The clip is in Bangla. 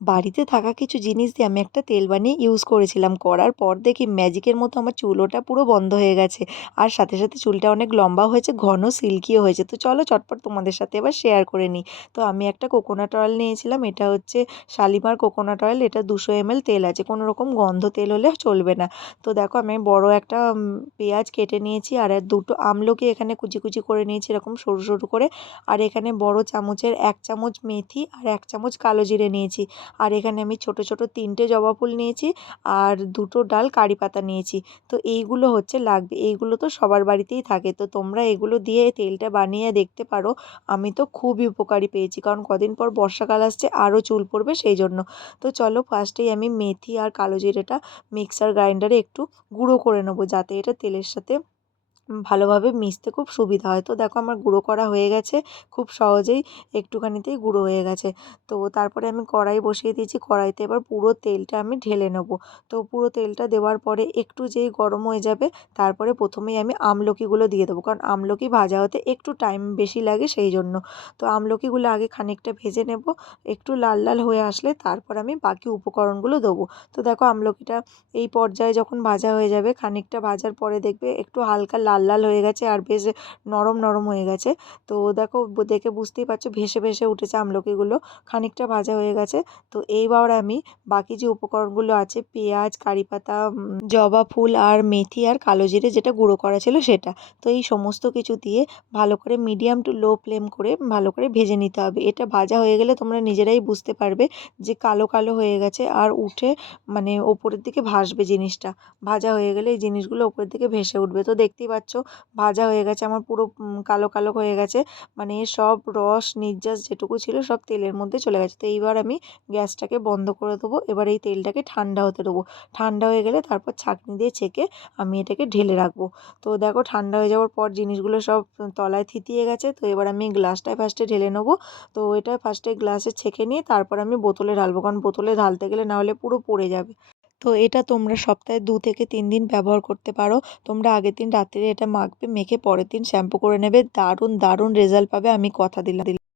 বাড়িতে থাকা কিছু জিনিস দিয়ে আমি একটা তেল বানিয়ে ইউজ করেছিলাম। করার পর দেখি ম্যাজিকের মতো আমার চুল ওঠা পুরো বন্ধ হয়ে গেছে। আর সাথে সাথে চুলটা অনেক লম্বা হয়েছে, ঘন সিল্কিও হয়েছে। তো চলো চটপট তোমাদের সাথে এবার শেয়ার করে নিই। তো আমি একটা কোকোনাট অয়েল নিয়েছিলাম, এটা হচ্ছে শালিমার কোকোনাট অয়েল এটা দুশো এমএল তেল আছে। কোনো রকম গন্ধ তেল হলে চলবে না। তো দেখো আমি বড় একটা পেঁয়াজ কেটে নিয়েছি আর দুটো আমলকি এখানে কুচি কুচি করে নিয়েছি এরকম সরু সরু করে। আর এখানে বড় চামচের এক চামচ মেথি আর এক চামচ কালো জিরে নিয়েছি। আর এখানে আমি ছোটো ছোটো তিনটে জবা ফুল নিয়েছি আর দুটো ডাল কারি পাতা নিয়েছি। তো এইগুলো হচ্ছে লাগবে। এইগুলো তো সবার বাড়িতেই থাকে। তো তোমরা এগুলো দিয়ে তেলটা বানিয়ে দেখতে পারো। আমি তো খুবই উপকারী পেয়েছি। কারণ কদিন পর বর্ষাকাল আসছে, আরও চুল পড়বে সেই জন্য। তো চলো ফার্স্টেই আমি মেথি আর কালো জিরেটা মিক্সার গ্রাইন্ডারে একটু গুঁড়ো করে নেব, যাতে এটা তেলের সাথে ভালোভাবে মিশতে খুব সুবিধা হয়। তো দেখো আমার গুঁড়ো করা হয়ে গেছে, খুব সহজেই একটুখানিতেই গুঁড়ো হয়ে গেছে। তো তারপরে আমি কড়াই বসিয়ে দিয়েছি, কড়াইতে এবার পুরো তেলটা আমি ঢেলে নেব। তো পুরো তেলটা দেওয়ার পরে একটু যেই গরম হয়ে যাবে, তারপরে প্রথমেই আমি আমলকিগুলো দিয়ে দেবো। কারণ আমলকি ভাজা হতে একটু টাইম বেশি লাগে সেই জন্য। তো আমলকিগুলো আগে খানিকটা ভেজে নেব, একটু লাল লাল হয়ে আসলে তারপর আমি বাকি উপকরণগুলো দেবো। তো দেখো আমলকিটা এই পর্যায়ে যখন ভাজা হয়ে যাবে, খানিকটা ভাজার পরে দেখবে একটু হালকা লাল লাল লাল হয়ে গেছে আর বেশ নরম নরম হয়ে গেছে। তো দেখো দেখে বুঝতেই পারছ, ভেসে ভেসে উঠেছে আমলকিগুলো। খানিকটা ভাজা হয়ে গেছে। তো এইবার আমি বাকি যে উপকরণগুলো আছে, পেঁয়াজ কারি পাতা জবা ফুল আর মেথি আর কালো জিরে যেটা গুঁড়ো করা ছিল সেটা। তো এই সমস্ত কিছু দিয়ে ভালো করে মিডিয়াম টু লো ফ্লেম করে ভালো করে ভেজে নিতে হবে। এটা ভাজা হয়ে গেলে তোমরা নিজেরাই বুঝতে পারবে যে কালো কালো হয়ে গেছে আর উঠে মানে ওপরের দিকে ভাসবে জিনিসটা। ভাজা হয়ে গেলে এই জিনিসগুলো ওপরের দিকে ভেসে উঠবে। তো দেখতেই পাচ্ছ ভাজা হয়ে গেছে, আমার পুরো কালো কালো হয়ে গেছে। মানে সব রস, নির্যাস যেটুকু ছিল সব তেলের মধ্যে চলে গেছে। তো এইবার আমি গ্যাসটাকে বন্ধ করে দেবো। এবার এই তেলটাকে ঠান্ডা হতে দেবো। ঠান্ডা হয়ে গেলে তারপর ছাঁকনি দিয়ে ছেঁকে আমি এটাকে ঢেলে রাখব। তো দেখো ঠান্ডা হয়ে যাওয়ার পর জিনিসগুলো সব তলায় থিতিয়ে গেছে। তো এবার আমি গ্লাসটায় ফার্স্টে ঢেলে নেব। তো এটা ফার্স্টে গ্লাসে ছেঁকে নিয়ে তারপর আমি বোতলে ঢালবো। কারণ বোতলে ঢালতে গেলে না হলে পুরো পড়ে যাবে। তো এটা তোমরা সপ্তাহে দু থেকে তিন দিন ব্যবহার করতে পারো। তোমরা আগের দিন রাত্রে এটা মাখবে, মেখে পরের দিন শ্যাম্পু করে নেবে। দারুণ দারুণ রেজাল্ট পাবে। আমি কথা দিলাম।